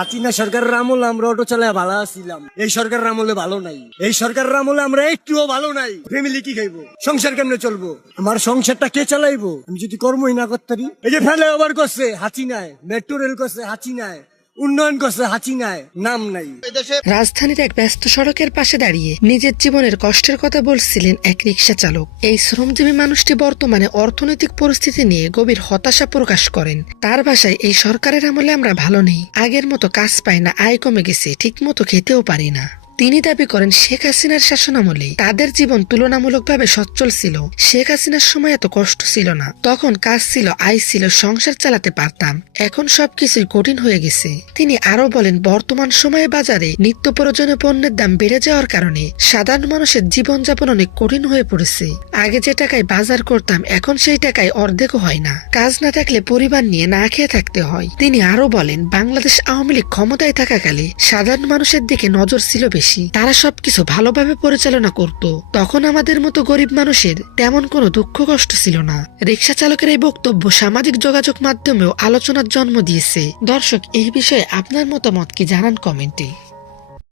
হাসিনা সরকারের আমলে আমরা অটো চালায় ভালো আছিলাম, এই সরকারের আমলে ভালো নাই। এই সরকারের আমলে আমরা একটুও ভালো নাই। ফ্যামিলি কি খাইবো, সংসার কেমনে চলবো, আমার সংসারটা কে চালাইবো আমি যদি কর্মই না করতে পারি? এই যে ফেলে ওভার করছে হাসিনায়, মেট্রো রেল করছে হাসিনায়, উন্নয়ন করছে হাসিনায়, নাম নাই। রাজধানীর এক ব্যস্ত সড়কের পাশে দাঁড়িয়ে নিজের জীবনের কষ্টের কথা বলছিলেন এক রিকশা চালক। এই শ্রমজীবী মানুষটি বর্তমানে অর্থনৈতিক পরিস্থিতি নিয়ে গভীর হতাশা প্রকাশ করেন। তার ভাষায়, এই সরকারের আমলে আমরা ভালো নেই, আগের মতো কাজ পাই না, আয় কমে গেছে, ঠিক মতো খেতেও পারি না। তিনি দাবি করেন শেখ হাসিনার শাসনামলে তাদের জীবন তুলনামূলকভাবে সচ্ছল ছিল। শেখ হাসিনার সময় এত কষ্ট ছিল না, তখন কাজ ছিল, আয় ছিল, সংসার চালাতে পারতাম। এখন সবকিছুই কঠিন হয়ে গেছে। তিনি আরো বলেন, বর্তমান সময়ে বাজারে নিত্য প্রয়োজনীয় পণ্যের দাম বেড়ে যাওয়ার কারণে সাধারণ মানুষের জীবনযাপন অনেক কঠিন হয়ে পড়েছে। আগে যে টাকায় বাজার করতাম এখন সেই টাকায় অর্ধেকও হয় না। কাজ না থাকলে পরিবার নিয়ে না খেয়ে থাকতে হয়। তিনি আরো বলেন, বাংলাদেশ আওয়ামী লীগ ক্ষমতায় থাকাকালে সাধারণ মানুষের দিকে নজর ছিল বেশি, তারা সবকিছু ভালোভাবে পরিচালনা করত। তখন আমাদের মতো গরিব মানুষের তেমন কোনো দুঃখ কষ্ট ছিল না। রিকশা চালকের এই বক্তব্য সামাজিক যোগাযোগ মাধ্যমেও আলোচনার জন্ম দিয়েছে। দর্শক, এই বিষয়ে আপনার মতামত কি জানান কমেন্টে।